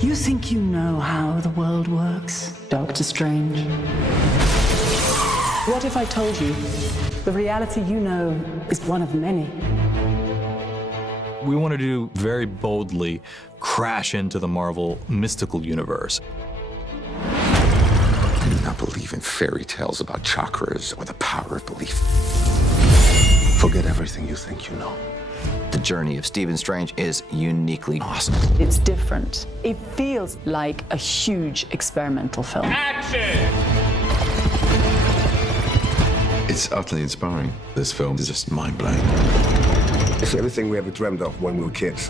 You think you know how the world works, Doctor Strange? What if I told you the reality you know is one of many? We want to do very boldly crash into the Marvel mystical universe. I do not believe in fairy tales about chakras or the power of belief. Forget everything you think you know. The journey of Stephen Strange is uniquely awesome. It's different. It feels like a huge experimental film. Action! It's utterly inspiring. This film is just mind-blowing. It's everything we ever dreamt of when we were kids.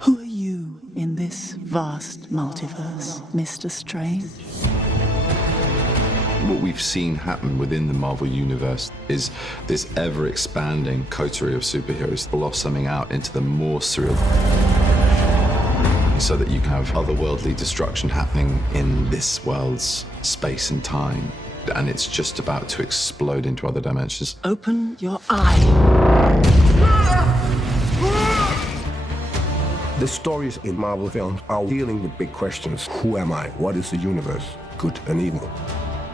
Who are you in this vast multiverse, Mr. Strange? What we've seen happen within the Marvel Universe is this ever-expanding coterie of superheroes blossoming out into the more surreal, so that you can have otherworldly destruction happening in this world's space and time. And it's just about to explode into other dimensions. Open your eye. The stories in Marvel films are dealing with big questions. Who am I? What is the universe? Good and evil.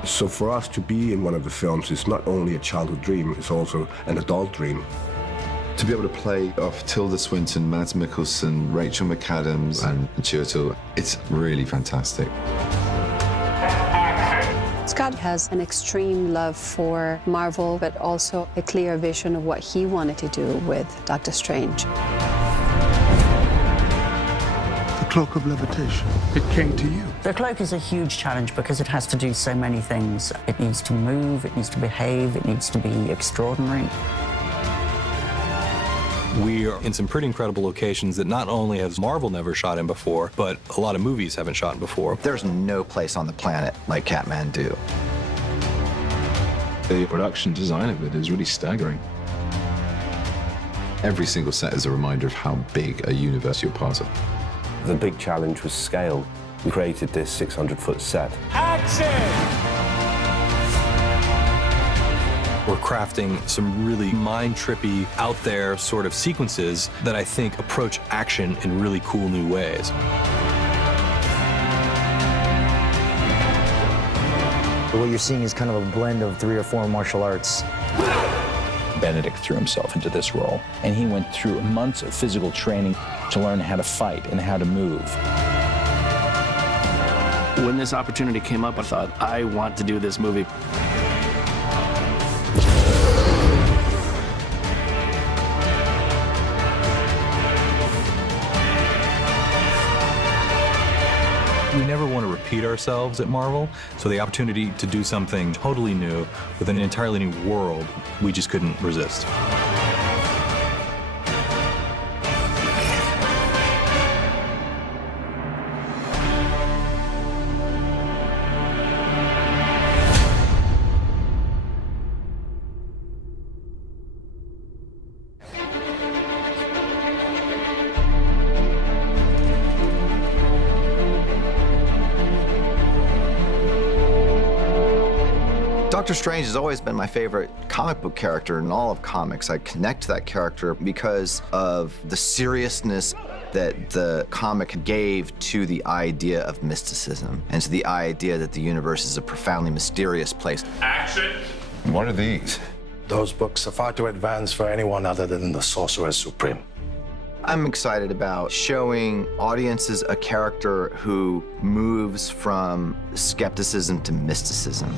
So for us to be in one of the films is not only a childhood dream, it's also an adult dream. To be able to play off Tilda Swinton, Mads Mikkelsen, Rachel McAdams, and Chiwetel, it's really fantastic. Scott has an extreme love for Marvel, but also a clear vision of what he wanted to do with Doctor Strange. The cloak of levitation, it came to you. The cloak is a huge challenge because it has to do so many things. It needs to move, it needs to behave, it needs to be extraordinary. We are in some pretty incredible locations that not only has Marvel never shot in before, but a lot of movies haven't shot in before. There's no place on the planet like Kathmandu. The production design of it is really staggering. Every single set is a reminder of how big a universe you're part of. The big challenge was scale. We created this 600-foot set. Action! We're crafting some really mind-trippy, out-there sort of sequences that I think approach action in really cool new ways. What you're seeing is kind of a blend of 3 or 4 martial arts. Benedict threw himself into this role, and he went through months of physical training to learn how to fight and how to move. When this opportunity came up, I thought, I want to do this movie. We never want to repeat ourselves at Marvel, so the opportunity to do something totally new with an entirely new world, we just couldn't resist. Doctor Strange has always been my favorite comic book character in all of comics. I connect to that character because of the seriousness that the comic gave to the idea of mysticism and to the idea that the universe is a profoundly mysterious place. Action! What are these? Those books are far too advanced for anyone other than the Sorcerer Supreme. I'm excited about showing audiences a character who moves from skepticism to mysticism.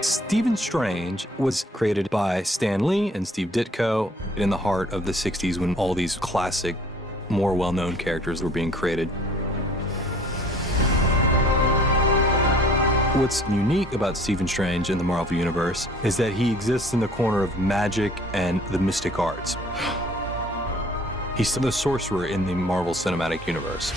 Stephen Strange was created by Stan Lee and Steve Ditko in the heart of the 60s when all these classic, more well-known characters were being created. What's unique about Stephen Strange in the Marvel Universe is that he exists in the corner of magic and the mystic arts. He's the sorcerer in the Marvel Cinematic Universe.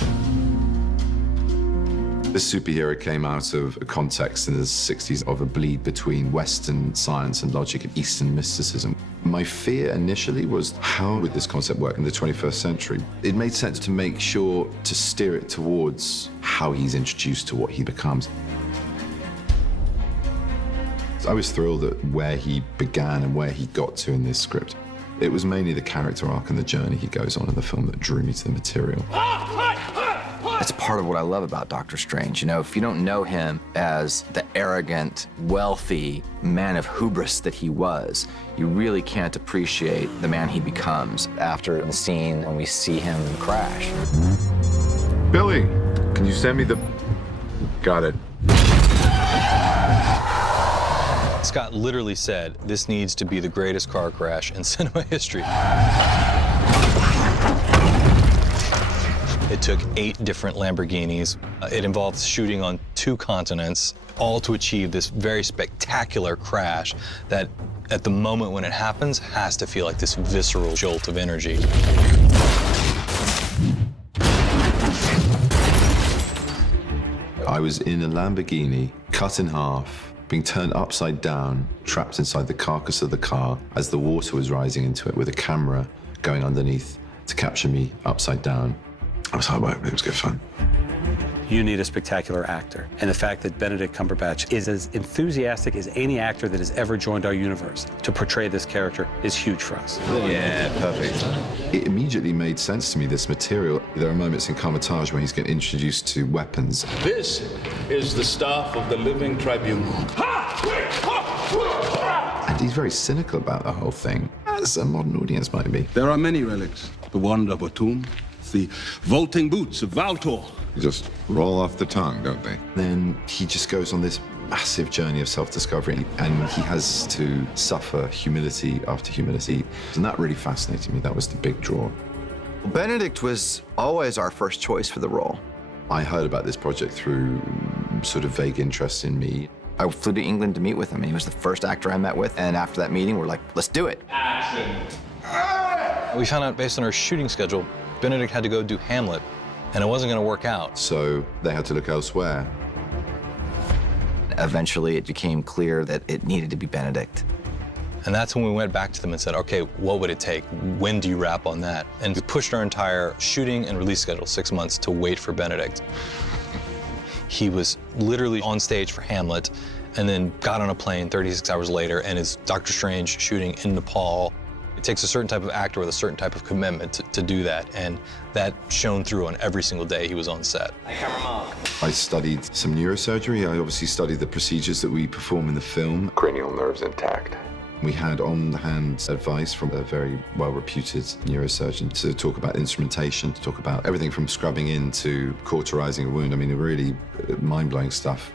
This superhero came out of a context in the 60s of a bleed between Western science and logic and Eastern mysticism. My fear initially was, how would this concept work in the 21st century? It made sense to make sure to steer it towards how he's introduced to what he becomes. I was thrilled at where he began and where he got to in this script. It was mainly the character arc and the journey he goes on in the film that drew me to the material. It's part of what I love about Doctor Strange. You know, if you don't know him as the arrogant, wealthy man of hubris that he was, you really can't appreciate the man he becomes after the scene when we see him crash. Billy, can you send me the... Got it. Scott literally said, this needs to be the greatest car crash in cinema history. It took 8 different Lamborghinis. It involved shooting on 2 continents, all to achieve this very spectacular crash that, at the moment when it happens, has to feel like this visceral jolt of energy. I was in a Lamborghini, cut in half, being turned upside down, trapped inside the carcass of the car as the water was rising into it with a camera going underneath to capture me upside down. I was hard work, but it was good fun. You need a spectacular actor. And the fact that Benedict Cumberbatch is as enthusiastic as any actor that has ever joined our universe to portray this character is huge for us. Yeah, perfect. It immediately made sense to me, this material. There are moments in Carmitage when he's getting introduced to weapons. This is the staff of the living tribunal. And he's very cynical about the whole thing, as a modern audience might be. There are many relics. The wand of Atum, the vaulting boots of Valtor. Just roll off the tongue, don't they? Then he just goes on this massive journey of self-discovery, and he has to suffer humility after humility. And that really fascinated me. That was the big draw. Benedict was always our first choice for the role. I heard about this project through sort of vague interest in me. I flew to England to meet with him, and he was the first actor I met with. And after that meeting, we're like, let's do it. Action. We found out based on our shooting schedule, Benedict had to go do Hamlet, and it wasn't going to work out. So they had to look elsewhere. Eventually, it became clear that it needed to be Benedict. And that's when we went back to them and said, okay, what would it take? When do you wrap on that? And we pushed our entire shooting and release schedule 6 months to wait for Benedict. He was literally on stage for Hamlet and then got on a plane 36 hours later and is Doctor Strange shooting in Nepal. It takes a certain type of actor with a certain type of commitment to do that, and that shone through on every single day he was on set. I studied some neurosurgery. I obviously studied the procedures that we perform in the film. Cranial nerves intact. We had on-hand advice from a very well-reputed neurosurgeon to talk about instrumentation, to talk about everything from scrubbing in to cauterizing a wound. I mean, really mind-blowing stuff.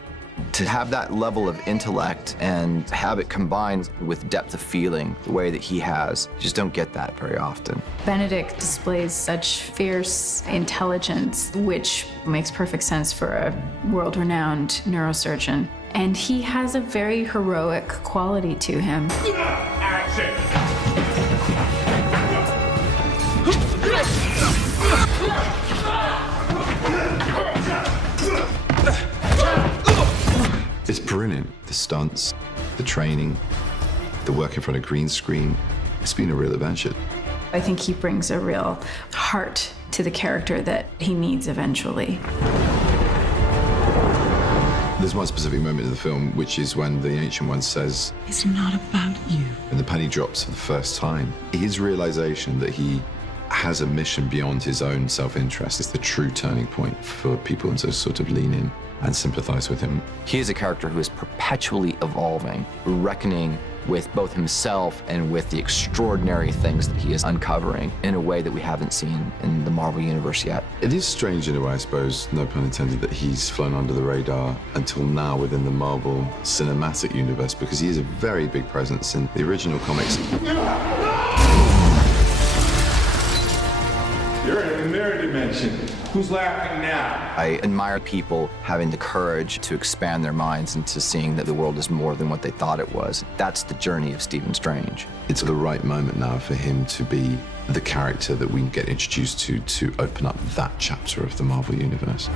To have that level of intellect and have it combined with depth of feeling the way that he has, you just don't get that very often. Benedict displays such fierce intelligence, which makes perfect sense for a world-renowned neurosurgeon. And he has a very heroic quality to him. Action. It's brilliant. The stunts, the training, the work in front of green screen. It's been a real adventure. I think he brings a real heart to the character that he needs eventually. There's one specific moment in the film, which is when the Ancient One says, It's not about you. and the penny drops for the first time. His realization that he has a mission beyond his own self-interest is the true turning point for people to sort of lean in and sympathize with him. He is a character who is perpetually evolving, reckoning with both himself and with the extraordinary things that he is uncovering in a way that we haven't seen in the Marvel Universe yet. It is strange in a way, I suppose, no pun intended, that he's flown under the radar until now within the Marvel Cinematic Universe, because he is a very big presence in the original comics. You're in a mirror dimension. Who's laughing now? I admire people having the courage to expand their minds into seeing that the world is more than what they thought it was. That's the journey of Stephen Strange. It's the right moment now for him to be the character that we can get introduced to open up that chapter of the Marvel Universe.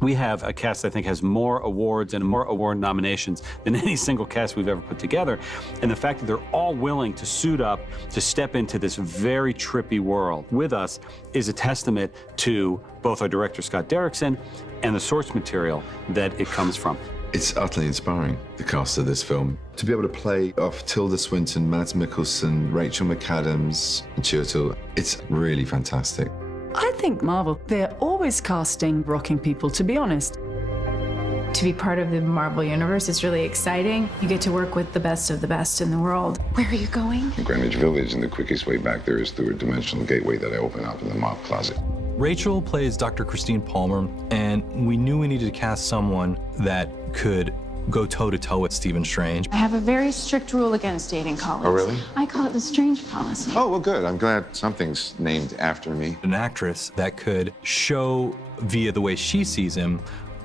We have a cast I think has more awards and more award nominations than any single cast we've ever put together. And the fact that they're all willing to suit up, to step into this very trippy world with us is a testament to both our director, Scott Derrickson, and the source material that it comes from. It's utterly inspiring, the cast of this film. To be able to play off Tilda Swinton, Mads Mikkelsen, Rachel McAdams, and Chiwetel, it's really fantastic. I think Marvel, they're always casting rocking people, to be honest. To be part of the Marvel Universe is really exciting. You get to work with the best of the best in the world. Where are you going? Greenwich Village, and the quickest way back there is through a dimensional gateway that I open up in the mop closet. Rachel plays Dr. Christine Palmer, and we knew we needed to cast someone that could go toe-to-toe with Stephen Strange. I have a very strict rule against dating colleagues. Oh, really? I call it the Strange policy. Oh, well, good. I'm glad something's named after me. An actress that could show, via the way she sees him,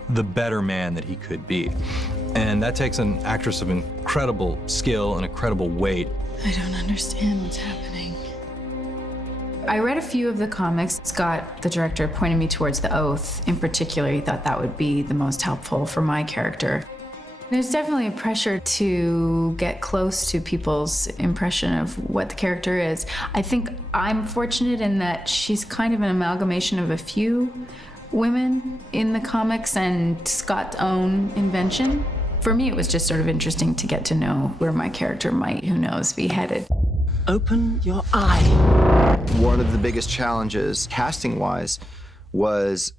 the better man that he could be. And that takes an actress of incredible skill and incredible weight. I don't understand what's happening. I read a few of the comics. Scott, the director, pointed me towards The Oath. In particular, he thought that would be the most helpful for my character. There's definitely a pressure to get close to people's impression of what the character is. I think I'm fortunate in that she's kind of an amalgamation of a few women in the comics and Scott's own invention. For me, it was just sort of interesting to get to know where my character might, who knows, be headed. Open your eye. One of the biggest challenges, casting-wise, was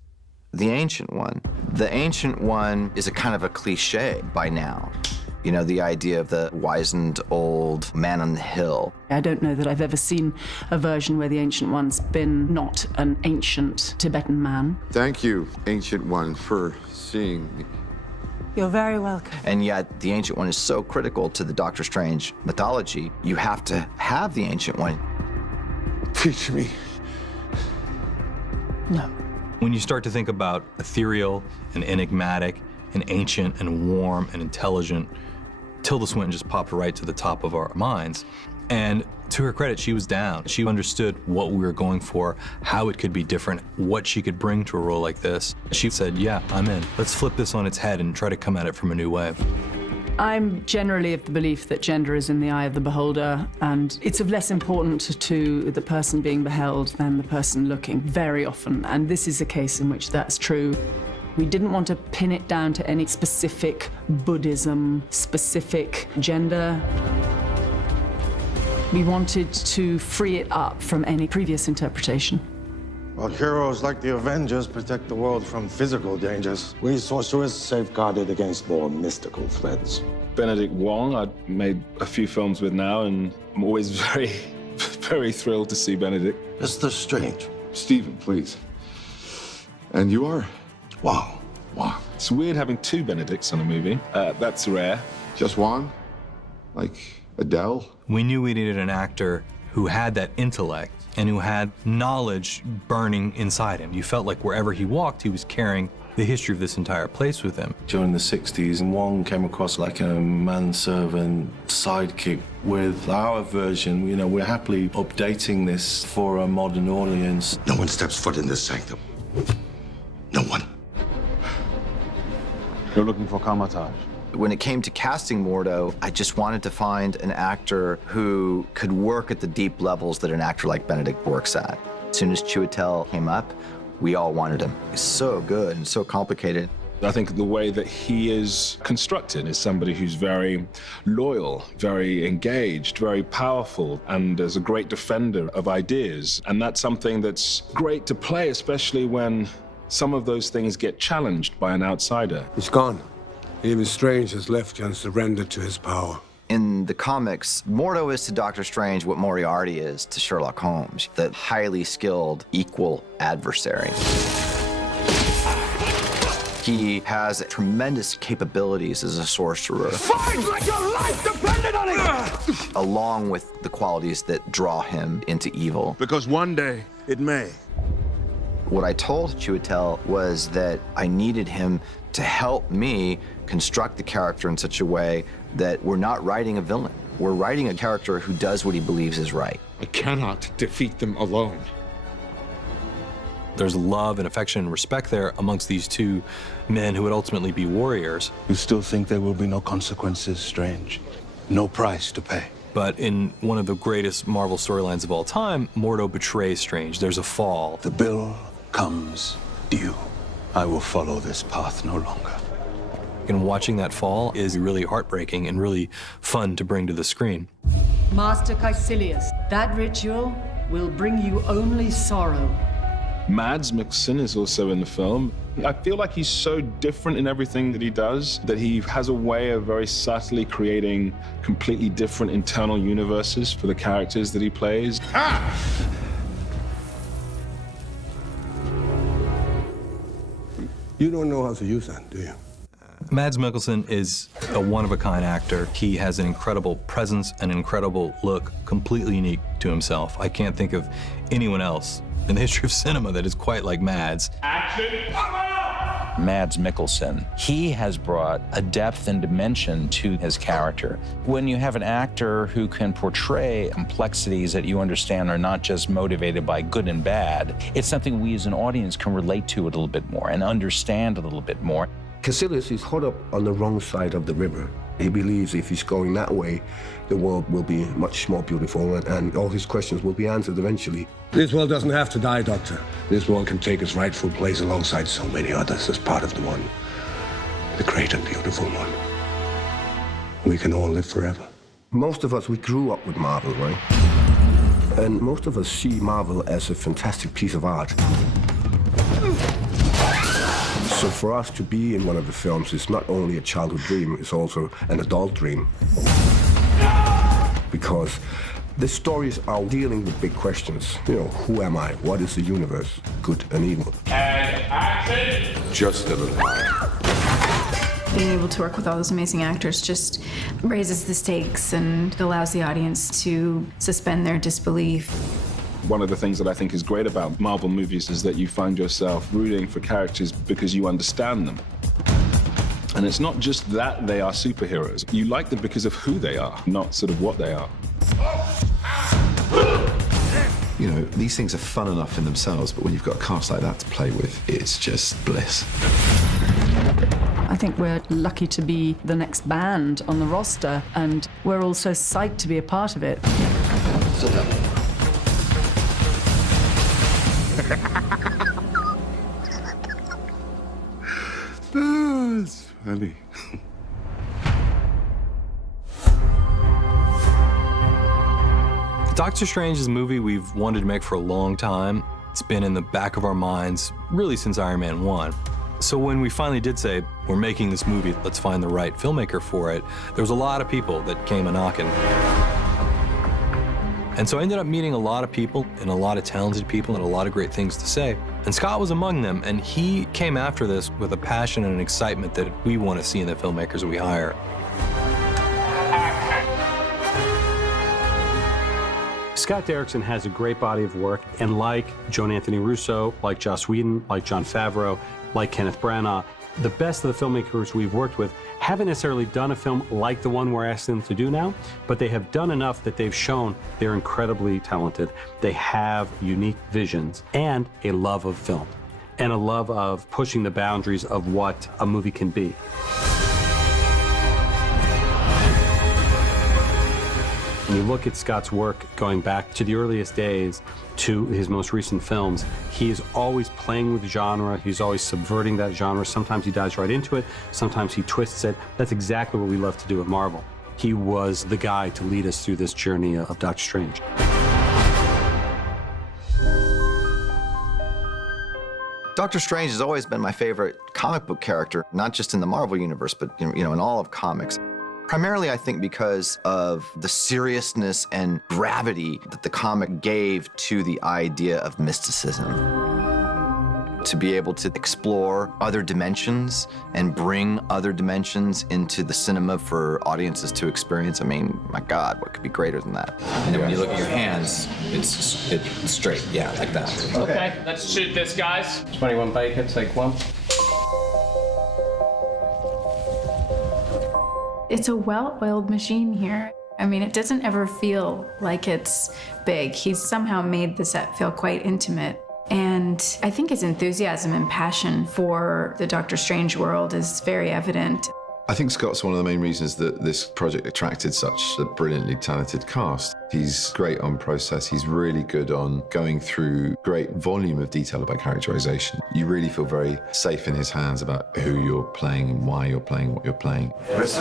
the Ancient One. The Ancient One is a kind of a cliche by now. You know, the idea of the wizened old man on the hill. I don't know that I've ever seen a version where the Ancient One's been not an ancient Tibetan man. Thank you, Ancient One, for seeing me. You're very welcome. And yet, the Ancient One is so critical to the Doctor Strange mythology. You have to have the Ancient One. Teach me. No. When you start to think about ethereal and enigmatic and ancient and warm and intelligent, Tilda Swinton just popped right to the top of our minds. And to her credit, she was down. She understood what we were going for, how it could be different, what she could bring to a role like this. She said, yeah, I'm in. Let's flip this on its head and try to come at it from a new way. I'm generally of the belief that gender is in the eye of the beholder, and it's of less importance to the person being beheld than the person looking, very often. And this is a case in which that's true. We didn't want to pin it down to any specific Buddhism, specific gender. We wanted to free it up from any previous interpretation. Well, heroes like the Avengers protect the world from physical dangers. We sorcerers safeguarded against more mystical threats. Benedict Wong, I've made a few films with now, and I'm always very, very thrilled to see Benedict. Mr. Strange. Stephen, please. And you are? Wow. Wow. It's weird having two Benedicts on a movie. That's rare. Just one? Like Adele? We knew we needed an actor who had that intellect and who had knowledge burning inside him. You felt like wherever he walked, he was carrying the history of this entire place with him. During the 60s, Wong came across like a manservant sidekick. With our version, you know, we're happily updating this for a modern audience. No one steps foot in this sanctum. No one. You're looking for Kamatage. When it came to casting Mordo, I just wanted to find an actor who could work at the deep levels that an actor like Benedict works at. As soon as Chiwetel came up, we all wanted him. He's so good and so complicated. I think the way that he is constructed is somebody who's very loyal, very engaged, very powerful, and is a great defender of ideas. And that's something that's great to play, especially when some of those things get challenged by an outsider. He's gone. Even Strange has left and surrendered to his power. In the comics, Mordo is to Doctor Strange what Moriarty is to Sherlock Holmes, the highly skilled, equal adversary. He has tremendous capabilities as a sorcerer. Fight like your life depended on it! Along with the qualities that draw him into evil. Because one day, it may. What I told Chiwetel was that I needed him to help me construct the character in such a way that we're not writing a villain. We're writing a character who does what he believes is right. I cannot defeat them alone. There's love and affection and respect there amongst these two men who would ultimately be warriors. You still think there will be no consequences, Strange? No price to pay? But in one of the greatest Marvel storylines of all time, Mordo betrays Strange. There's a fall. The bill comes due. I will follow this path no longer. And watching that fall is really heartbreaking and really fun to bring to the screen. Master Caecilius, that ritual will bring you only sorrow. Mads Mikkelsen is also in the film. I feel like he's so different in everything that he does that he has a way of very subtly creating completely different internal universes for the characters that he plays. You don't know how to use that, do you? Mads Mikkelsen is a one-of-a-kind actor. He has an incredible presence, an incredible look, completely unique to himself. I can't think of anyone else in the history of cinema that is quite like Mads. Action! Mads Mikkelsen, he has brought a depth and dimension to his character. When you have an actor who can portray complexities that you understand are not just motivated by good and bad, it's something we as an audience can relate to a little bit more and understand a little bit more. Caecilius is caught up on the wrong side of the river. He believes if he's going that way, the world will be much more beautiful and all his questions will be answered eventually. This world doesn't have to die, Doctor. This world can take its rightful place alongside so many others as part of the one, the great and beautiful one. We can all live forever. Most of us, we grew up with Marvel, right? And most of us see Marvel as a fantastic piece of art. So for us to be in one of the films is not only a childhood dream, it's also an adult dream. Because the stories are dealing with big questions. You know, who am I? What is the universe? Good and evil. And action! Just a little higher. Being able to work with all those amazing actors just raises the stakes and allows the audience to suspend their disbelief. One of the things that I think is great about Marvel movies is that you find yourself rooting for characters because you understand them. And it's not just that they are superheroes. You like them because of who they are, not sort of what they are. You know, these things are fun enough in themselves, but when you've got a cast like that to play with, it's just bliss. I think we're lucky to be the next band on the roster, and we're also psyched to be a part of it. Sit down. Oh, it's funny. Doctor Strange is a movie we've wanted to make for a long time. It's been in the back of our minds really since Iron Man 1. So when we finally did say, we're making this movie, let's find the right filmmaker for it, there was a lot of people that came a-knocking. And so I ended up meeting a lot of people and a lot of talented people and a lot of great things to say. And Scott was among them, and he came after this with a passion and an excitement that we want to see in the filmmakers that we hire. Scott Derrickson has a great body of work, and like Joan Anthony Russo, like Joss Whedon, like Jon Favreau, like Kenneth Branagh, the best of the filmmakers we've worked with haven't necessarily done a film like the one we're asking them to do now, but they have done enough that they've shown they're incredibly talented. They have unique visions and a love of film and a love of pushing the boundaries of what a movie can be. When you look at Scott's work going back to the earliest days to his most recent films, he's always playing with genre, he's always subverting that genre. Sometimes he dives right into it, sometimes he twists it. That's exactly what we love to do at Marvel. He was the guy to lead us through this journey of Doctor Strange. Doctor Strange has always been my favorite comic book character, not just in the Marvel universe, but in all of comics. Primarily, I think, because of the seriousness and gravity that the comic gave to the idea of mysticism. To be able to explore other dimensions and bring other dimensions into the cinema for audiences to experience. I mean, my God, what could be greater than that? And then when you look at your hands, it's straight, yeah, like that. Okay, let's shoot this, guys. 21 bacon, take one. It's a well-oiled machine here. I mean, it doesn't ever feel like it's big. He's somehow made the set feel quite intimate. And I think his enthusiasm and passion for the Doctor Strange world is very evident. I think Scott's one of the main reasons that this project attracted such a brilliantly talented cast. He's great on process. He's really good on going through great volume of detail about characterization. You really feel very safe in his hands about who you're playing and why you're playing what you're playing. That's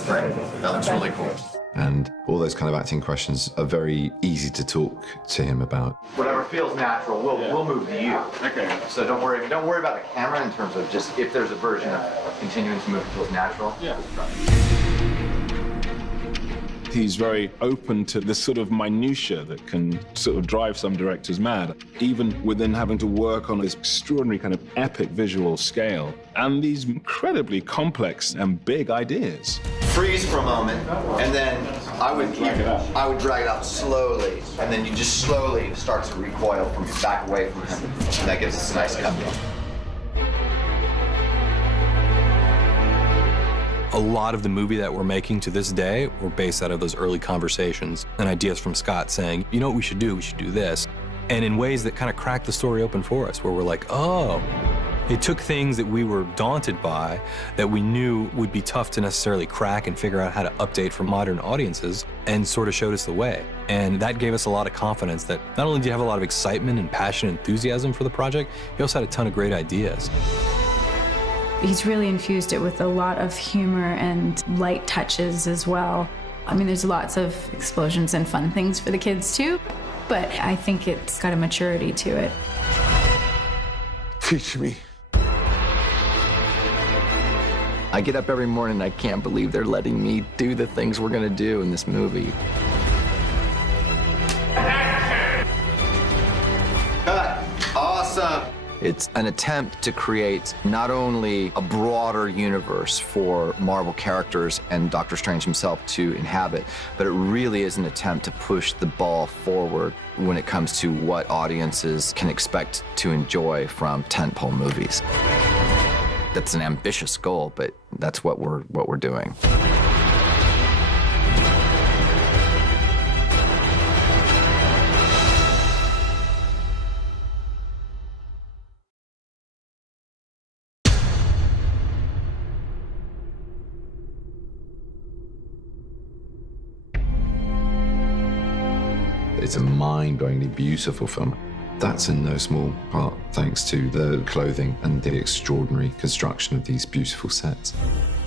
great. That looks really cool. And all those kind of acting questions are very easy to talk to him about. Whatever feels natural, we'll move to you. Okay. So don't worry about the camera in terms of just if there's a version of continuing to move that feels natural. Yeah. He's very open to this sort of minutia that can sort of drive some directors mad, even within having to work on this extraordinary kind of epic visual scale and these incredibly complex and big ideas. Freeze for a moment, and then I would drag it out slowly, and then you just slowly start to recoil back away from him, and that gives us a nice cut. A lot of the movie that we're making to this day were based out of those early conversations and ideas from Scott saying, you know what we should do? We should do this. And in ways that kind of cracked the story open for us, where we're like, oh, it took things that we were daunted by, that we knew would be tough to necessarily crack and figure out how to update for modern audiences, and sort of showed us the way. And that gave us a lot of confidence that not only do you have a lot of excitement and passion and enthusiasm for the project, you also had a ton of great ideas. He's really infused it with a lot of humor and light touches as well. I mean, there's lots of explosions and fun things for the kids too, but I think it's got a maturity to it. Teach me. I get up every morning and I can't believe they're letting me do the things we're gonna do in this movie. Cut. Awesome. It's an attempt to create not only a broader universe for Marvel characters and Doctor Strange himself to inhabit, but it really is an attempt to push the ball forward when it comes to what audiences can expect to enjoy from tentpole movies. That's an ambitious goal, but that's what we're doing. It's a mind-blowingly beautiful film. That's in no small part thanks to the clothing and the extraordinary construction of these beautiful sets.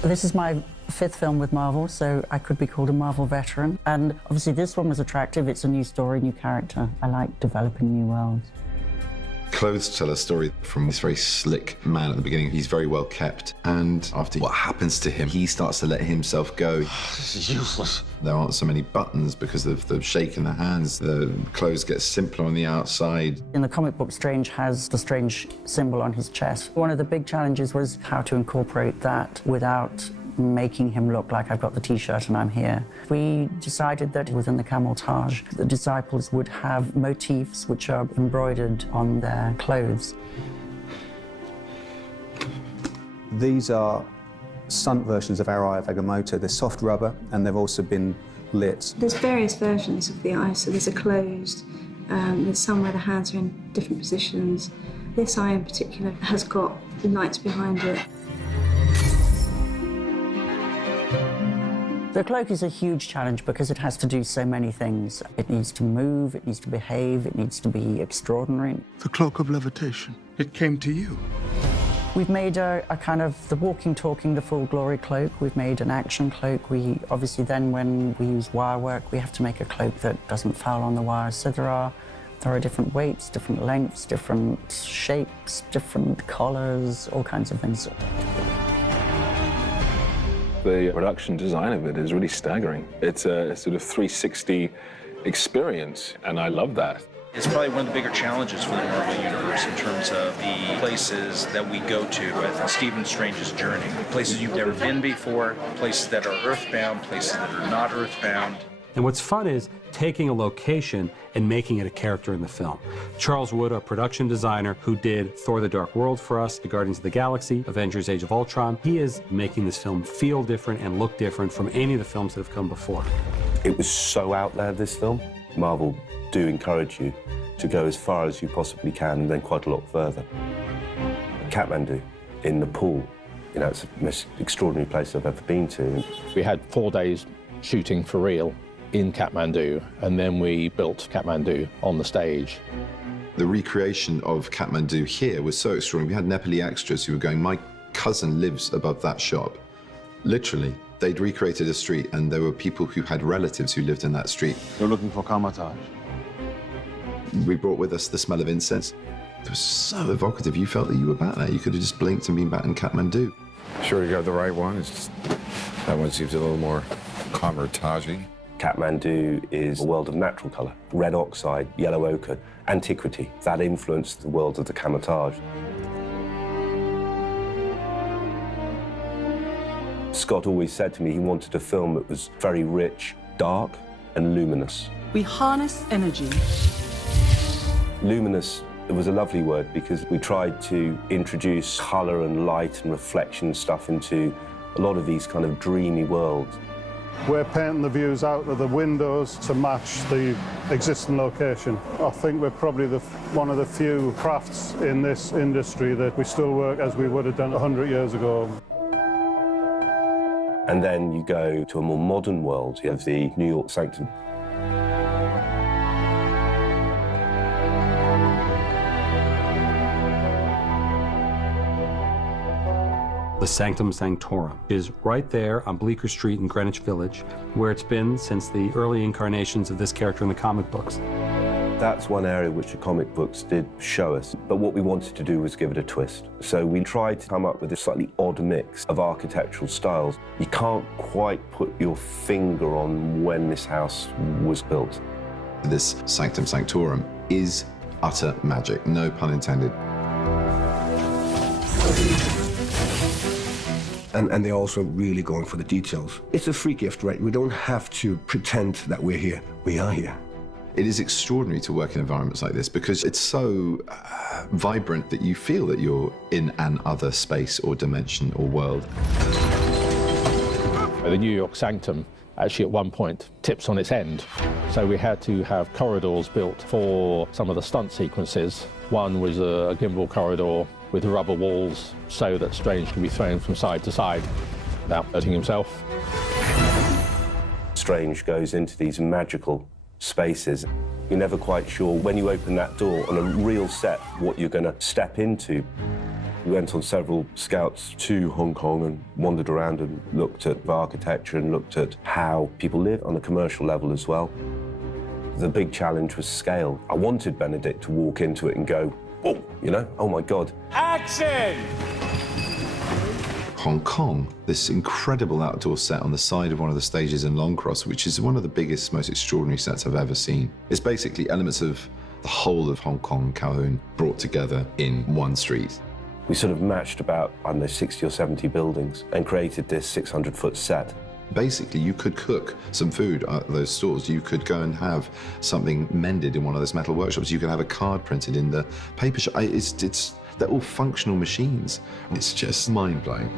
This is my 5th film with Marvel, so I could be called a Marvel veteran. And obviously this one was attractive. It's a new story, new character. I like developing new worlds. Clothes tell a story from this very slick man at the beginning. He's very well kept, and after what happens to him, he starts to let himself go. This is useless. There aren't so many buttons because of the shake in the hands. The clothes get simpler on the outside. In the comic book, Strange has the Strange symbol on his chest. One of the big challenges was how to incorporate that without making him look like I've got the T-shirt and I'm here. We decided that within the camouflage, the disciples would have motifs which are embroidered on their clothes. These are stunt versions of our Eye of Agamotto. They're soft rubber and they've also been lit. There's various versions of the eye, so there's a closed, there's some where the hands are in different positions. This eye in particular has got lights behind it. The cloak is a huge challenge because it has to do so many things. It needs to move, it needs to behave, it needs to be extraordinary. The cloak of levitation. It came to you. We've made a kind of the walking, talking, the full glory cloak. We've made an action cloak. We obviously then, when we use wire work, we have to make a cloak that doesn't foul on the wires. So there are different weights, different lengths, different shapes, different collars, all kinds of things. The production design of it is really staggering. It's a sort of 360 experience, and I love that. It's probably one of the bigger challenges for the Marvel Universe in terms of the places that we go to with Stephen Strange's journey. Places you've never been before, places that are earthbound, places that are not earthbound. And what's fun is taking a location and making it a character in the film. Charles Wood, a production designer who did Thor: The Dark World for us, the Guardians of the Galaxy, Avengers: Age of Ultron, he is making this film feel different and look different from any of the films that have come before. It was so out there, this film. Marvel do encourage you to go as far as you possibly can and then quite a lot further. Kathmandu in Nepal, you know, it's the most extraordinary place I've ever been to. We had 4 days shooting for real in Kathmandu, and then we built Kathmandu on the stage. The recreation of Kathmandu here was so extraordinary. We had Nepali extras who were going, my cousin lives above that shop. Literally, they'd recreated a street and there were people who had relatives who lived in that street. You're looking for Kamataj. We brought with us the smell of incense. It was so evocative. You felt that you were back there. You could have just blinked and been back in Kathmandu. Sure you got the right one. It's just, that one seems a little more Kamataj-y. Kathmandu is a world of natural colour. Red oxide, yellow ochre, antiquity. That influenced the world of the Kamataj. Scott always said to me he wanted a film that was very rich, dark, and luminous. We harness energy. Luminous, it was a lovely word because we tried to introduce colour and light and reflection stuff into a lot of these kind of dreamy worlds. We're painting the views out of the windows to match the existing location. I think we're probably one of the few crafts in this industry that we still work as we would have done 100 years ago. And then you go to a more modern world. You have the New York Sanctum. The Sanctum Sanctorum is right there on Bleecker Street in Greenwich Village, where it's been since the early incarnations of this character in the comic books. That's one area which the comic books did show us, but what we wanted to do was give it a twist. So we tried to come up with a slightly odd mix of architectural styles. You can't quite put your finger on when this house was built. This Sanctum Sanctorum is utter magic, no pun intended. And they're also really going for the details. It's a free gift, right? We don't have to pretend that we're here. We are here. It is extraordinary to work in environments like this because it's so vibrant that you feel that you're in an other space or dimension or world. The New York Sanctum actually at one point tips on its end. So we had to have corridors built for some of the stunt sequences. One was a gimbal corridor with rubber walls so that Strange can be thrown from side to side without hurting himself. Strange goes into these magical spaces. You're never quite sure when you open that door on a real set what you're going to step into. We went on several scouts to Hong Kong and wandered around and looked at the architecture and looked at how people live on a commercial level as well. The big challenge was scale. I wanted Benedict to walk into it and go, oh, you know, oh my God. Action! Hong Kong, this incredible outdoor set on the side of one of the stages in Longcross, which is one of the biggest, most extraordinary sets I've ever seen. It's basically elements of the whole of Hong Kong, Kowloon, brought together in one street. We sort of matched about, I don't know, 60 or 70 buildings and created this 600-foot set. Basically, you could cook some food at those stores. You could go and have something mended in one of those metal workshops. You could have a card printed in the paper shop. They're all functional machines. It's just mind-blowing.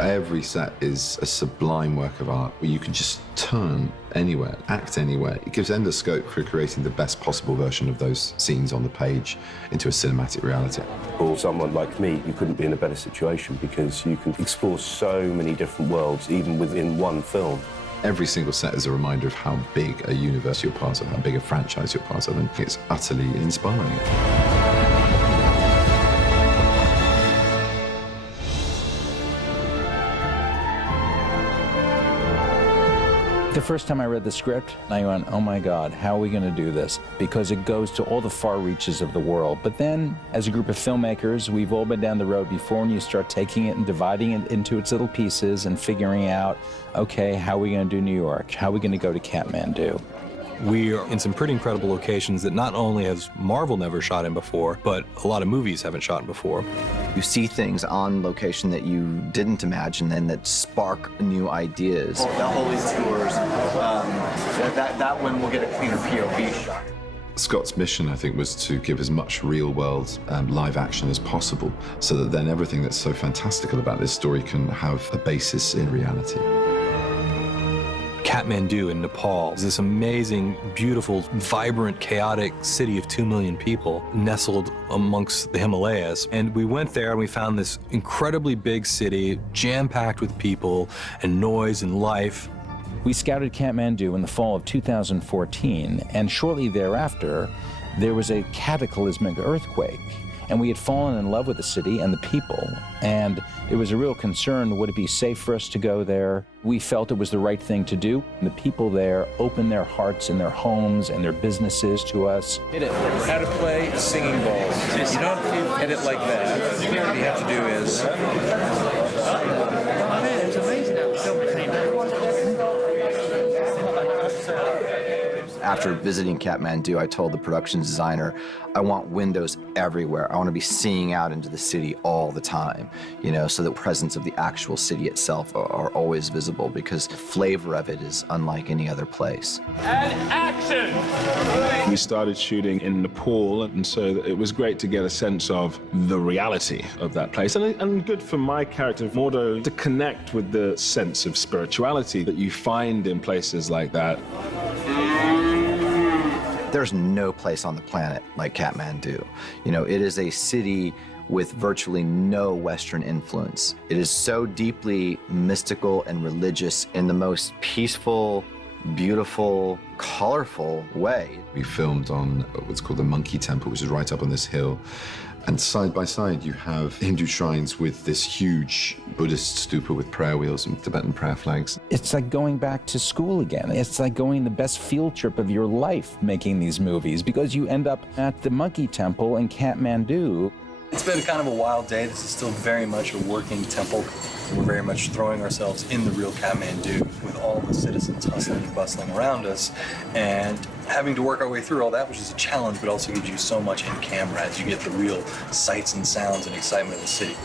Every set is a sublime work of art where you can just turn anywhere, act anywhere. It gives endless scope for creating the best possible version of those scenes on the page into a cinematic reality. For someone like me, you couldn't be in a better situation because you can explore so many different worlds, even within one film. Every single set is a reminder of how big a universe you're part of, how big a franchise you're part of, and it's utterly inspiring. The first time I read the script, I went, oh my God, how are we going to do this? Because it goes to all the far reaches of the world. But then, as a group of filmmakers, we've all been down the road before, and you start taking it and dividing it into its little pieces and figuring out, okay, how are we going to do New York? How are we going to go to Kathmandu? We are in some pretty incredible locations that not only has Marvel never shot in before, but a lot of movies haven't shot in before. You see things on location that you didn't imagine and that spark new ideas. The Holy Tours, that one will get a cleaner POV shot. Scott's mission, I think, was to give as much real-world live action as possible, so that then everything that's so fantastical about this story can have a basis in reality. Kathmandu in Nepal. It's this amazing, beautiful, vibrant, chaotic city of 2 million people nestled amongst the Himalayas. And we went there and we found this incredibly big city, jam-packed with people and noise and life. We scouted Kathmandu in the fall of 2014, and shortly thereafter, there was a cataclysmic earthquake. And we had fallen in love with the city and the people, and it was a real concern, would it be safe for us to go there? We felt it was the right thing to do. And the people there opened their hearts and their homes and their businesses to us. Hit it. How to play singing balls. You don't hit it like that. What you have to do is... After visiting Kathmandu, I told the production designer, I want windows everywhere. I want to be seeing out into the city all the time, you know, so the presence of the actual city itself are always visible, because the flavor of it is unlike any other place. And action! We started shooting in Nepal, and so it was great to get a sense of the reality of that place. And good for my character, Mordo, to connect with the sense of spirituality that you find in places like that. There's no place on the planet like Kathmandu. You know, it is a city with virtually no Western influence. It is so deeply mystical and religious in the most peaceful, beautiful, colorful way. We filmed on what's called the Monkey Temple, which is right up on this hill. And side by side, you have Hindu shrines with this huge Buddhist stupa with prayer wheels and Tibetan prayer flags. It's like going back to school again. It's like going the best field trip of your life making these movies, because you end up at the Monkey Temple in Kathmandu. It's been kind of a wild day. This is still very much a working temple. We're very much throwing ourselves in the real Kathmandu with all the citizens hustling and bustling around us, and having to work our way through all that, which is a challenge, but also gives you so much in camera as you get the real sights and sounds and excitement of the city.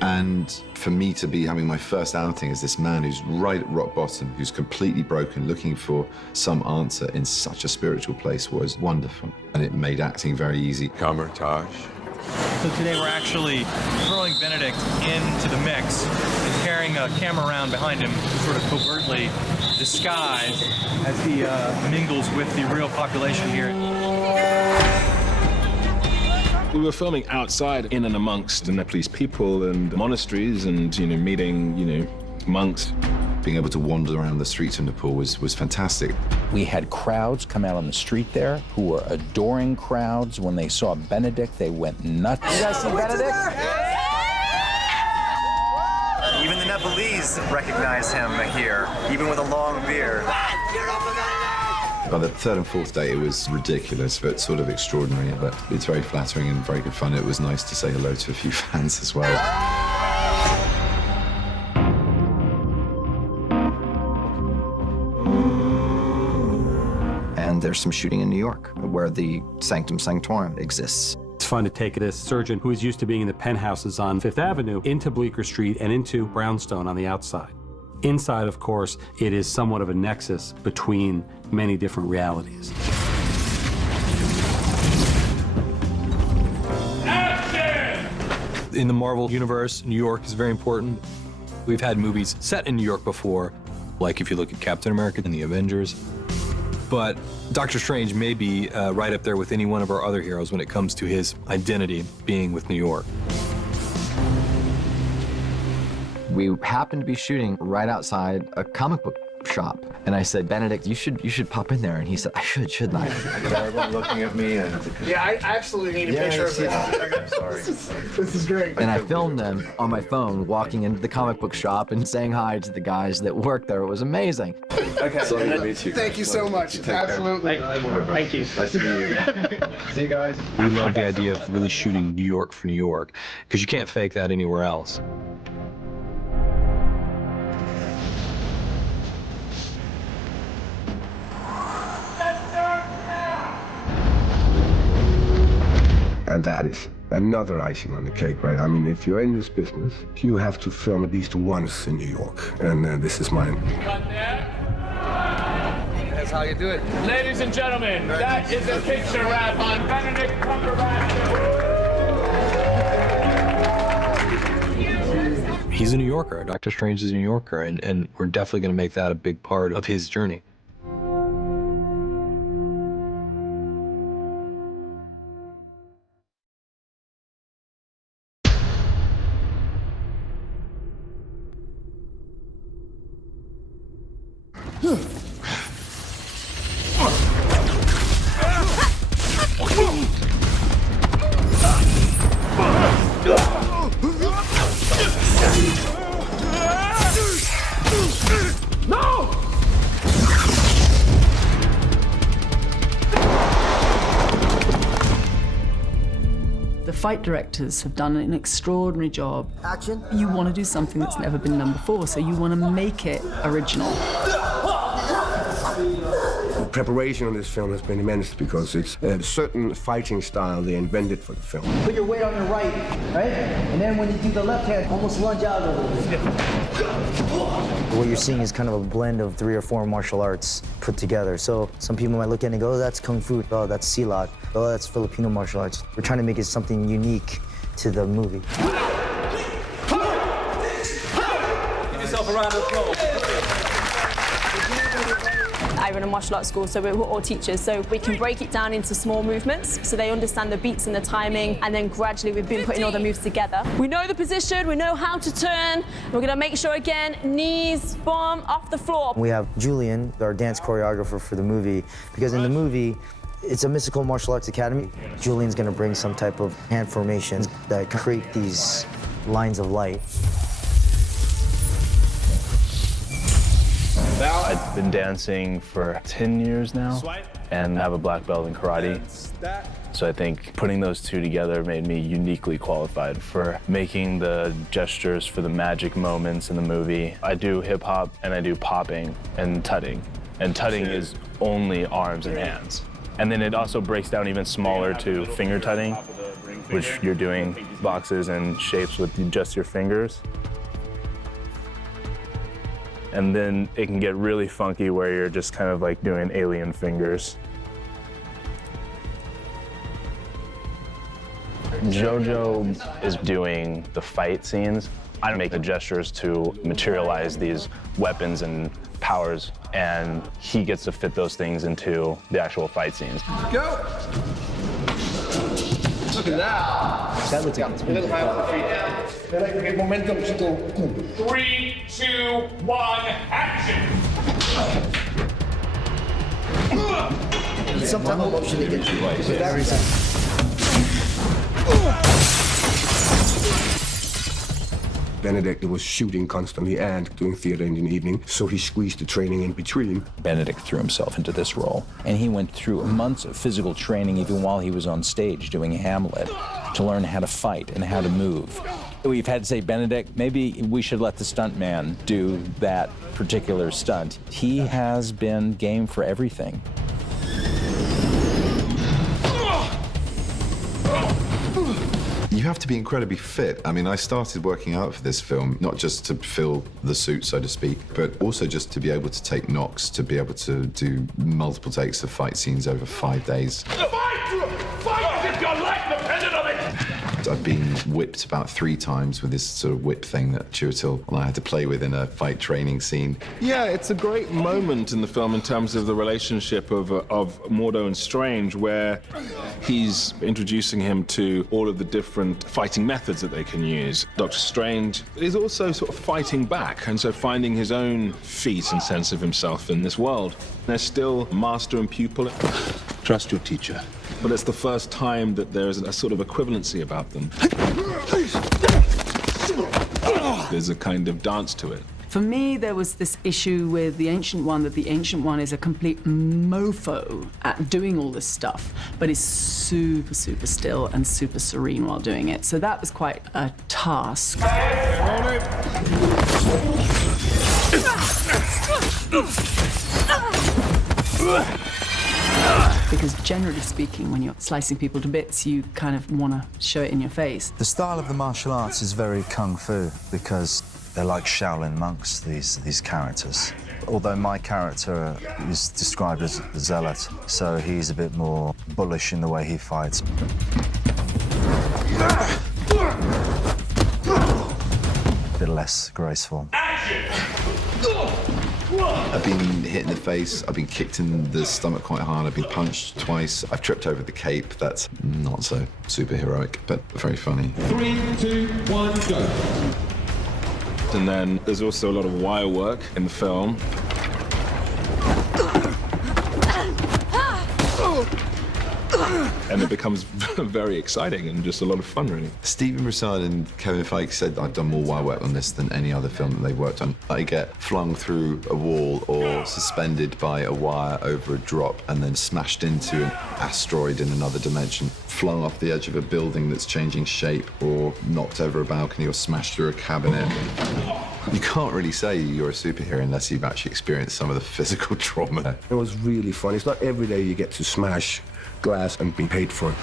And for me to be having my first outing as this man who's right at rock bottom, who's completely broken, looking for some answer in such a spiritual place was wonderful. And it made acting very easy. Kamertage. So today we're actually throwing Benedict into the mix and carrying a camera around behind him, sort of covertly disguised as he mingles with the real population here. We were filming outside, in and amongst the Nepalese people and monasteries, and meeting monks. Being able to wander around the streets of Nepal was fantastic. We had crowds come out on the street there who were adoring crowds. When they saw Benedict, they went nuts. You guys see Benedict? Even the Nepalese recognize him here, even with a long beard. By the third and fourth day, it was ridiculous, but sort of extraordinary. But it's very flattering and very good fun. It was nice to say hello to a few fans as well. And there's some shooting in New York, where the Sanctum Sanctorum exists. It's fun to take a surgeon who is used to being in the penthouses on Fifth Avenue into Bleecker Street and into Brownstone on the outside. Inside, of course, it is somewhat of a nexus between many different realities. In the Marvel universe, New York is very important. We've had movies set in New York before, like if you look at Captain America and the Avengers. But Doctor Strange may be right up there with any one of our other heroes when it comes to his identity being with New York. We happened to be shooting right outside a comic book shop. And I said, Benedict, you should pop in there. And he said, I should, shouldn't I? Everyone looking at me and... Yeah, I absolutely need a picture of this. I'm sorry. This is great. And I filmed them on my phone walking into the comic book shop and saying hi to the guys that work there. It was amazing. Okay. So nice to meet you. Thank you so much. Absolutely. Thank you. Nice to meet you. See you guys. We love the idea of really shooting New York for New York, because you can't fake that anywhere else. And that is another icing on the cake, right? I mean, if you're in this business, you have to film at least once in New York, and this is mine. That's how you do it. Ladies and gentlemen, that is a picture wrap on Benedict Cumberbatch. He's a New Yorker. Doctor Strange is a New Yorker, and we're definitely going to make that a big part of his journey. The fight directors have done an extraordinary job. Action. You want to do something that's never been done before, so you want to make it original. The preparation on this film has been immense because it's a certain fighting style they invented for the film. Put your weight on your right, and then when you do the left hand, almost lunge out a little bit. What you're seeing is kind of a blend of 3 or 4 martial arts put together. So some people might look at it and go, oh, that's Kung Fu, oh, that's Silat, oh, that's Filipino martial arts. We're trying to make it something unique to the movie. Give yourself a round of applause. I run a martial arts school, so we're all teachers, so we can break it down into small movements so they understand the beats and the timing, and then gradually we've been putting all the moves together. We know the position, we know how to turn. We're gonna make sure again, knees, bum, off the floor. We have Julian, our dance choreographer for the movie, because in the movie, it's a mystical martial arts academy. Julian's gonna bring some type of hand formations that create these lines of light. I've been dancing for 10 years now and have a black belt in karate. So I think putting those two together made me uniquely qualified for making the gestures for the magic moments in the movie. I do hip hop and I do popping and tutting. And tutting is only arms and hands. And then it also breaks down even smaller to finger tutting, which you're doing boxes and shapes with just your fingers. And then it can get really funky where you're just kind of like doing alien fingers. Jojo is doing the fight scenes. I make the gestures to materialize these weapons and powers, and he gets to fit those things into the actual fight scenes. Go! Look at that. That looks like it's been momentum. 3, 2, 1, action! Some type of motion to get you right. There is Benedict was shooting constantly and doing theater in the evening, so he squeezed the training in between. Benedict threw himself into this role, and he went through months of physical training even while he was on stage doing Hamlet to learn how to fight and how to move. We've had to say, Benedict, maybe we should let the stuntman do that particular stunt. He has been game for everything. You have to be incredibly fit. I mean, I started working out for this film, not just to fill the suit, so to speak, but also just to be able to take knocks, to be able to do multiple takes of fight scenes over 5 days. Fight as if your life depended on it! I've been whipped about 3 times with this sort of whip thing that Chiwetel and I had to play with in a fight training scene. Yeah, it's a great moment in the film in terms of the relationship of Mordo and Strange, where he's introducing him to all of the different fighting methods that they can use. Dr. Strange is also sort of fighting back, and so finding his own feet and sense of himself in this world. They're still master and pupil. Trust your teacher. But it's the first time that there is a sort of equivalency about them. There's a kind of dance to it. For me, there was this issue with the Ancient One, that the Ancient One is a complete mofo at doing all this stuff, but is super, super still and super serene while doing it. So that was quite a task. Because generally speaking, when you're slicing people to bits, you kind of want to show it in your face. The style of the martial arts is very kung fu because they're like Shaolin monks, these characters. Although my character is described as a zealot, so he's a bit more bullish in the way he fights. bit less graceful. I've been hit in the face, I've been kicked in the stomach quite hard, I've been punched twice, I've tripped over the cape. That's not so superheroic, but very funny. 3, 2, 1, go. And then there's also a lot of wire work in the film. And it becomes very exciting and just a lot of fun, really. Stephen Broussard and Kevin Feige said I've done more wire work on this than any other film that they've worked on. I get flung through a wall or suspended by a wire over a drop and then smashed into an asteroid in another dimension, flung off the edge of a building that's changing shape, or knocked over a balcony or smashed through a cabinet. You can't really say you're a superhero unless you've actually experienced some of the physical trauma. It was really fun. It's not every day you get to smash glass and be paid for it.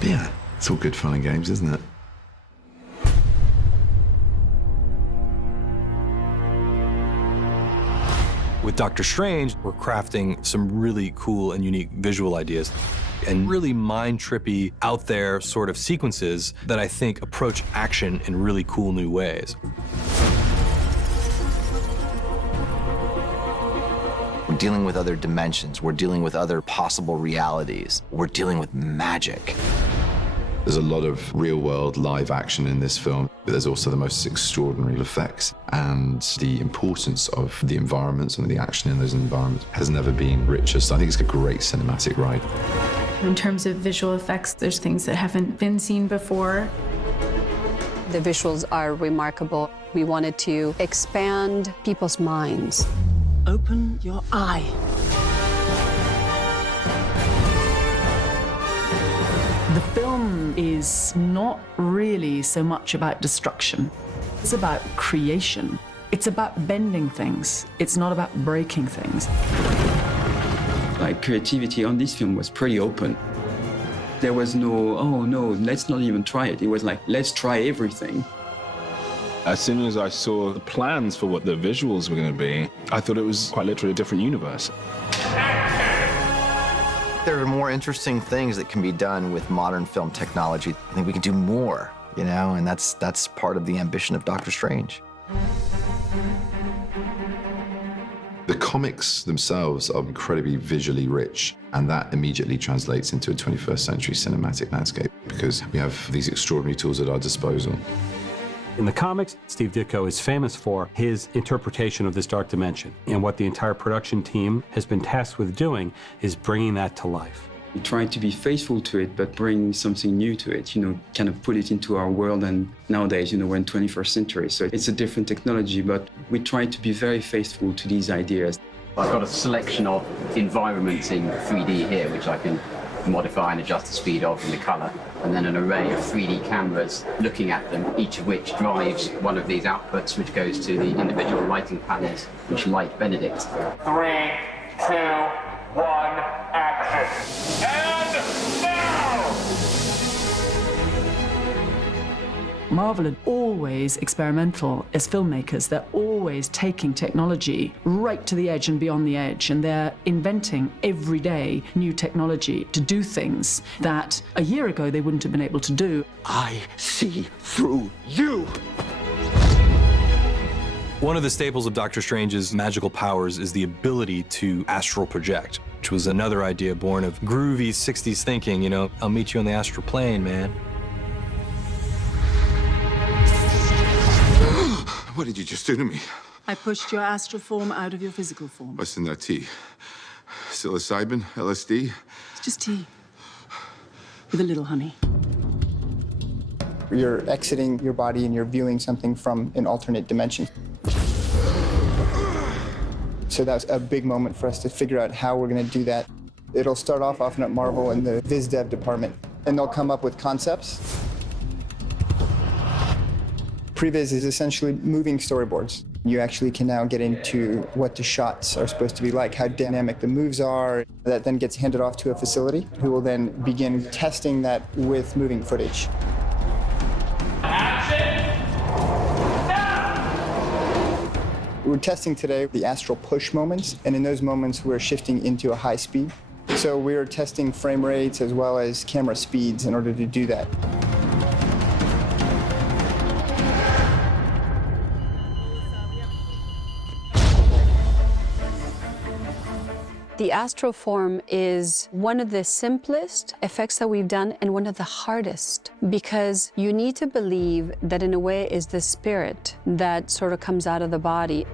Yeah, it's all good fun and games, isn't it? With Doctor Strange, we're crafting some really cool and unique visual ideas and really mind-trippy, out there sort of sequences that I think approach action in really cool new ways. We're dealing with other dimensions. We're dealing with other possible realities. We're dealing with magic. There's a lot of real-world live action in this film, but there's also the most extraordinary effects, and the importance of the environments and the action in those environments has never been richer. So I think it's a great cinematic ride. In terms of visual effects, there's things that haven't been seen before. The visuals are remarkable. We wanted to expand people's minds. Open your eye. The film is not really so much about destruction. It's about creation. It's about bending things. It's not about breaking things. Like, creativity on this film was pretty open. There was no, oh no, let's not even try it. It was like, let's try everything. As soon as I saw the plans for what the visuals were going to be, I thought it was quite literally a different universe. There are more interesting things that can be done with modern film technology. I think we can do more, you know, and that's part of the ambition of Doctor Strange. The comics themselves are incredibly visually rich, and that immediately translates into a 21st century cinematic landscape because we have these extraordinary tools at our disposal. In the comics, Steve Ditko is famous for his interpretation of this dark dimension. And what the entire production team has been tasked with doing is bringing that to life. We tried to be faithful to it, but bring something new to it, you know, kind of put it into our world. And nowadays, you know, we're in 21st century, so it's a different technology, but we try to be very faithful to these ideas. I've got a selection of environments in 3D here, which I can modify and adjust the speed of and the color, and then an array of 3D cameras looking at them, each of which drives one of these outputs, which goes to the individual lighting panels, which light Benedict. 3, 2, 1, action. And now! Marvel are always experimental as filmmakers. They're always taking technology right to the edge and beyond the edge, and they're inventing every day new technology to do things that a year ago they wouldn't have been able to do. I see through you. One of the staples of Doctor Strange's magical powers is the ability to astral project, which was another idea born of groovy 60s thinking, you know, I'll meet you on the astral plane, man. What did you just do to me? I pushed your astral form out of your physical form. What's in that tea? Psilocybin? LSD? It's just tea. With a little honey. You're exiting your body and you're viewing something from an alternate dimension. So that was a big moment for us to figure out how we're going to do that. It'll start off often at Marvel in the Viz Dev department, and they'll come up with concepts. Previs is essentially moving storyboards. You actually can now get into what the shots are supposed to be like, how dynamic the moves are. That then gets handed off to a facility who will then begin testing that with moving footage. We're testing today the astral push moments, and in those moments we're shifting into a high speed. So we're testing frame rates as well as camera speeds in order to do that. The astral form is one of the simplest effects that we've done and one of the hardest, because you need to believe that in a way is the spirit that sort of comes out of the body.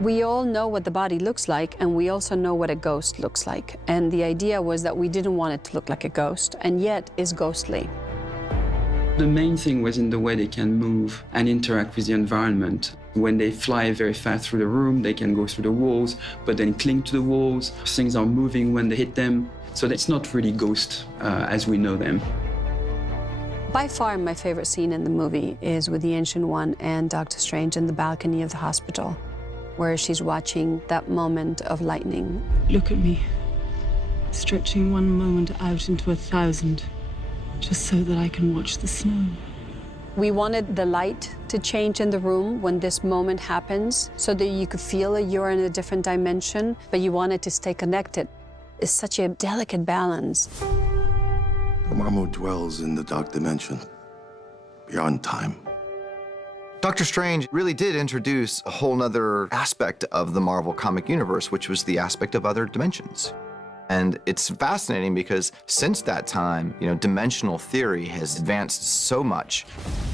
We all know what the body looks like, and we also know what a ghost looks like. And the idea was that we didn't want it to look like a ghost, and yet is ghostly. The main thing was in the way they can move and interact with the environment. When they fly very fast through the room, they can go through the walls, but then cling to the walls. Things are moving when they hit them. So it's not really ghosts as we know them. By far, my favorite scene in the movie is with the Ancient One and Doctor Strange in the balcony of the hospital, where she's watching that moment of lightning. Look at me, stretching one moment out into 1,000, just so that I can watch the snow. We wanted the light to change in the room when this moment happens, so that you could feel that you're in a different dimension, but you wanted to stay connected. It's such a delicate balance. Dormammu dwells in the dark dimension, beyond time. Doctor Strange really did introduce a whole nother aspect of the Marvel comic universe, which was the aspect of other dimensions. And it's fascinating because since that time, dimensional theory has advanced so much.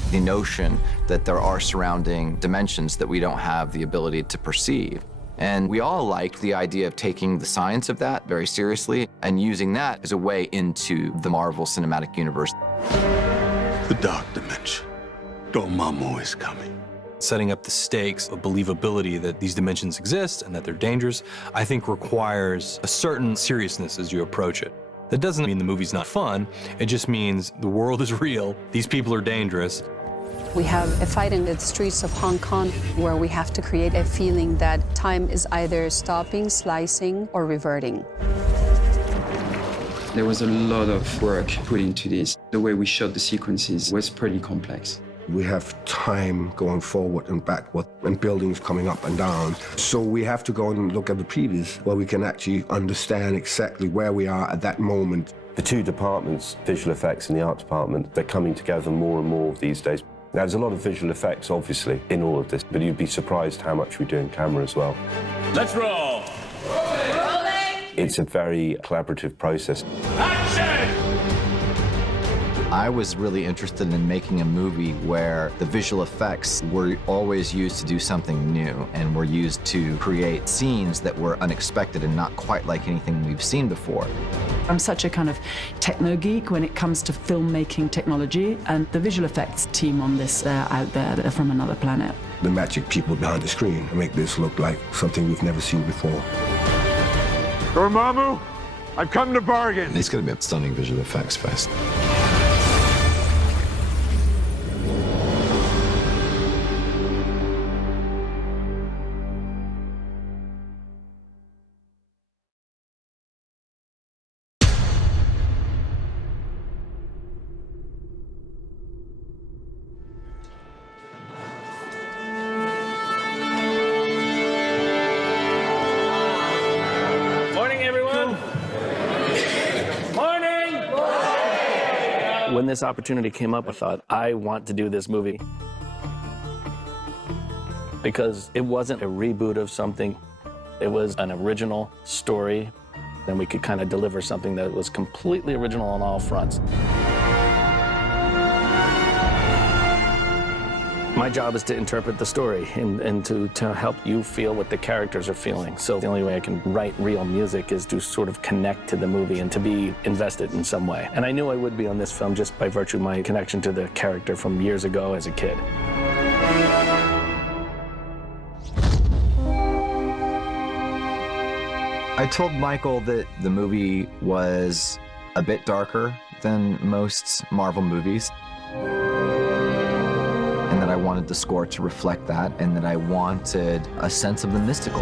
The notion that there are surrounding dimensions that we don't have the ability to perceive. And we all liked the idea of taking the science of that very seriously and using that as a way into the Marvel Cinematic Universe. The dark dimension. Dormammu is coming. Setting up the stakes of believability that these dimensions exist and that they're dangerous, I think requires a certain seriousness as you approach it. That doesn't mean the movie's not fun, it just means the world is real, these people are dangerous. We have a fight in the streets of Hong Kong where we have to create a feeling that time is either stopping, slicing, or reverting. There was a lot of work put into this. The way we shot the sequences was pretty complex. We have time going forward and backward and buildings coming up and down. So we have to go and look at the previous where we can actually understand exactly where we are at that moment. The two departments, visual effects and the art department, they're coming together more and more these days. Now, there's a lot of visual effects, obviously, in all of this, but you'd be surprised how much we do in camera as well. Let's roll. Rolling. It's a very collaborative process. Action! I was really interested in making a movie where the visual effects were always used to do something new and were used to create scenes that were unexpected and not quite like anything we've seen before. I'm such a kind of techno geek when it comes to filmmaking technology, and the visual effects team on this, they're out there, they're from another planet. The magic people behind the screen make this look like something we've never seen before. Dormammu, I've come to bargain. It's going to be a stunning visual effects fest. When this opportunity came up, I thought, I want to do this movie. Because it wasn't a reboot of something, it was an original story, and we could kind of deliver something that was completely original on all fronts. My job is to interpret the story and to help you feel what the characters are feeling. So the only way I can write real music is to sort of connect to the movie and to be invested in some way. And I knew I would be on this film just by virtue of my connection to the character from years ago as a kid. I told Michael that the movie was a bit darker than most Marvel movies, and that I wanted the score to reflect that, and that I wanted a sense of the mystical.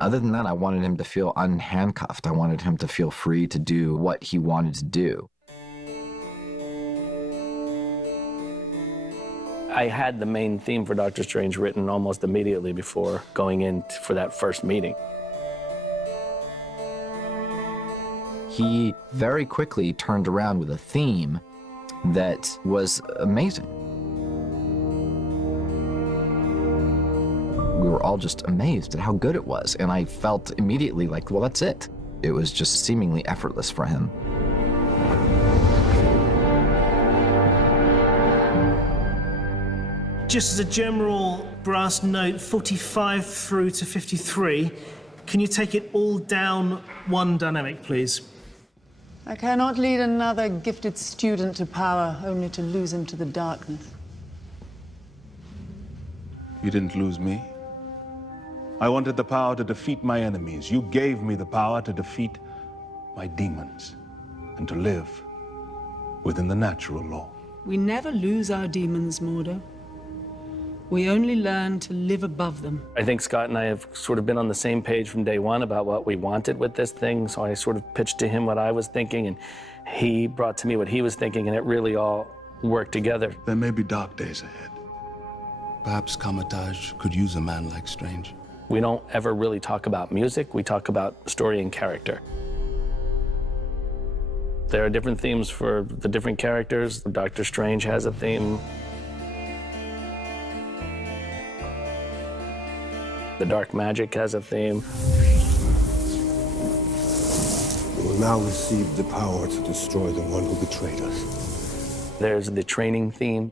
Other than that, I wanted him to feel unhandcuffed. I wanted him to feel free to do what he wanted to do. I had the main theme for Doctor Strange written almost immediately before going in for that first meeting. He very quickly turned around with a theme that was amazing. We were all just amazed at how good it was, and I felt immediately like, well, that's it. It was just seemingly effortless for him. Just as a general brass note, 45 through to 53, can you take it all down one dynamic, please? I cannot lead another gifted student to power, only to lose him to the darkness. You didn't lose me. I wanted the power to defeat my enemies. You gave me the power to defeat my demons and to live within the natural law. We never lose our demons, Mordo. We only learn to live above them. I think Scott and I have sort of been on the same page from day one about what we wanted with this thing, so I sort of pitched to him what I was thinking, and he brought to me what he was thinking, and it really all worked together. There may be dark days ahead. Perhaps Kamataj could use a man like Strange. We don't ever really talk about music, we talk about story and character. There are different themes for the different characters. Doctor Strange has a theme. The dark magic has a theme. You will now receive the power to destroy the one who betrayed us. There's the training theme.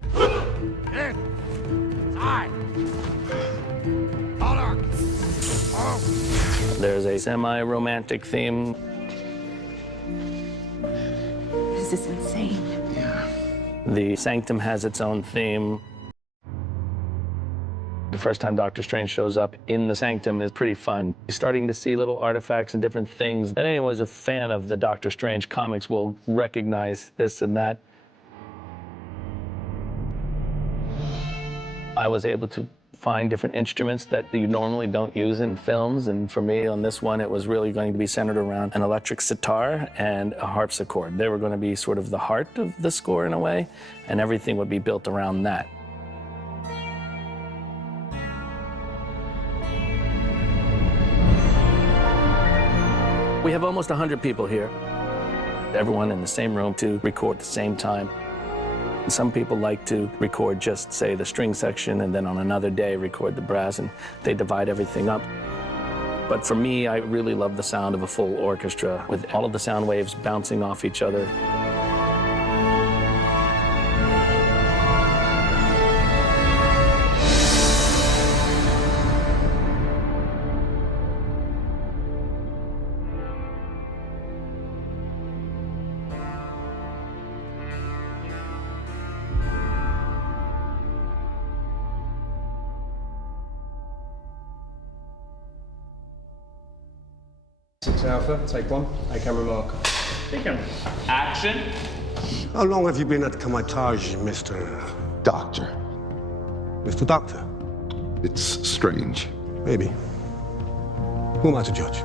There's a semi-romantic theme. This is insane. The Sanctum has its own theme. The first time Doctor Strange shows up in the Sanctum is pretty fun. You're starting to see little artifacts and different things. And anyone who's a fan of the Doctor Strange comics will recognize this and that. I was able to find different instruments that you normally don't use in films, and for me on this one it was really going to be centered around an electric sitar and a harpsichord. They were going to be sort of the heart of the score in a way, and everything would be built around that. We have almost 100 people here, everyone in the same room to record at the same time. Some people like to record just, say, the string section, and then on another day record the brass, and they divide everything up. But for me, I really love the sound of a full orchestra with all of the sound waves bouncing off each other. Alpha, take one. I camera mark. Take him. Action. How long have you been at Kamataj, Mr. Doctor? Mr. Doctor? It's strange. Maybe. Who am I to judge?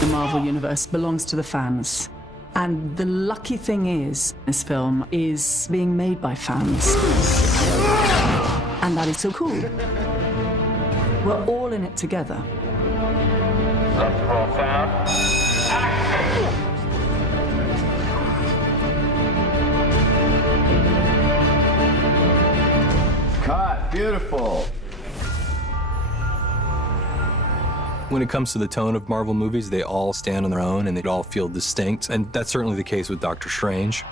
The Marvel Universe belongs to the fans. And the lucky thing is, this film is being made by fans. And that is so cool. We're all in it together. Cut, beautiful. When it comes to the tone of Marvel movies, they all stand on their own and they all feel distinct, and that's certainly the case with Doctor Strange.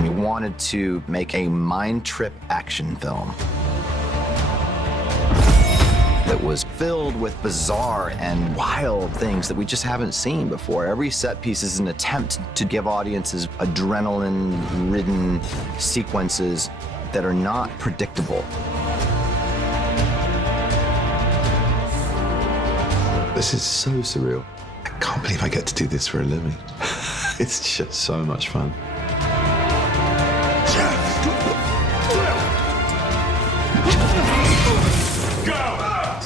We wanted to make a mind trip action film that was filled with bizarre and wild things that we just haven't seen before. Every set piece is an attempt to give audiences adrenaline-ridden sequences that are not predictable. This is so surreal. I can't believe I get to do this for a living. It's just so much fun.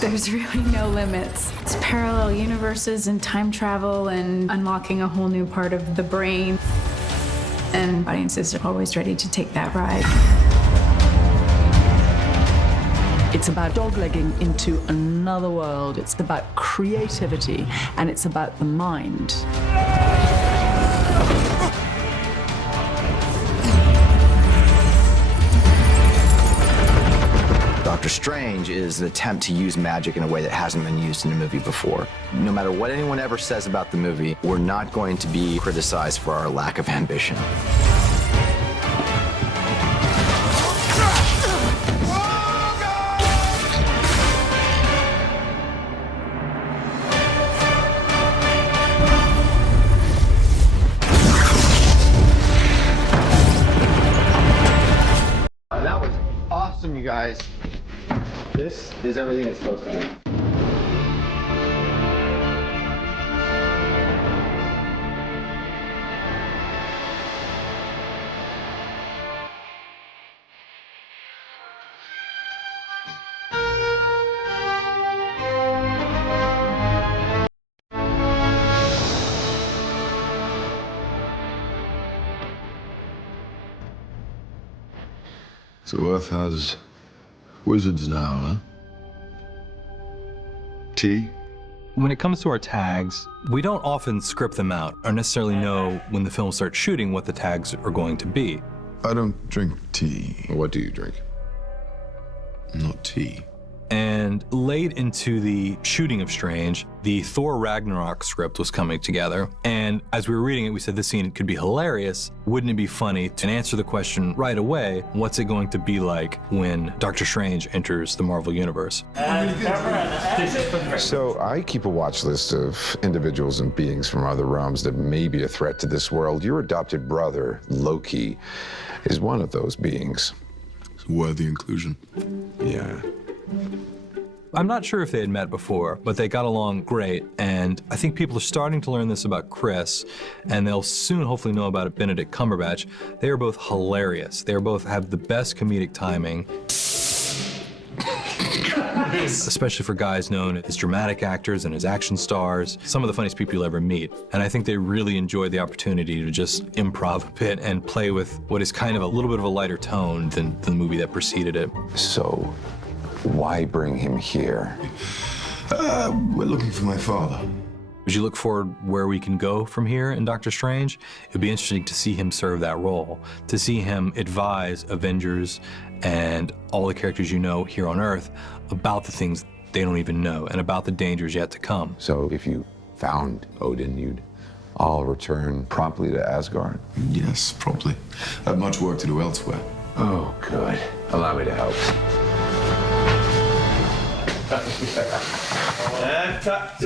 There's really no limits. It's parallel universes and time travel and unlocking a whole new part of the brain. And audiences are always ready to take that ride. It's about doglegging into another world. It's about creativity, and it's about the mind. Doctor Strange is an attempt to use magic in a way that hasn't been used in a movie before. No matter what anyone ever says about the movie, we're not going to be criticized for our lack of ambition. That was awesome, you guys. This is everything it's supposed to be. So Earth has wizards now, huh? T? When it comes to our tags, we don't often script them out or necessarily know when the film starts shooting what the tags are going to be. I don't drink tea. What do you drink? Not tea. And late into the shooting of Strange, the Thor Ragnarok script was coming together. And as we were reading it, we said this scene could be hilarious. Wouldn't it be funny to answer the question right away, what's it going to be like when Doctor Strange enters the Marvel Universe? So I keep a watch list of individuals and beings from other realms that may be a threat to this world. Your adopted brother, Loki, is one of those beings. It's a worthy inclusion. Yeah. I'm not sure if they had met before, but they got along great, and I think people are starting to learn this about Chris, and they'll soon hopefully know about Benedict Cumberbatch. They are both hilarious. They both have the best comedic timing, especially for guys known as dramatic actors and as action stars, some of the funniest people you'll ever meet. And I think they really enjoyed the opportunity to just improv a bit and play with what is kind of a little bit of a lighter tone than the movie that preceded it. So, why bring him here? We're looking for my father. As you look forward where we can go from here in Doctor Strange, it'd be interesting to see him serve that role, to see him advise Avengers and all the characters you know here on Earth about the things they don't even know and about the dangers yet to come. So if you found Odin, you'd all return promptly to Asgard? Yes, promptly. I have much work to do elsewhere. Oh, good. Allow me to help. And cut.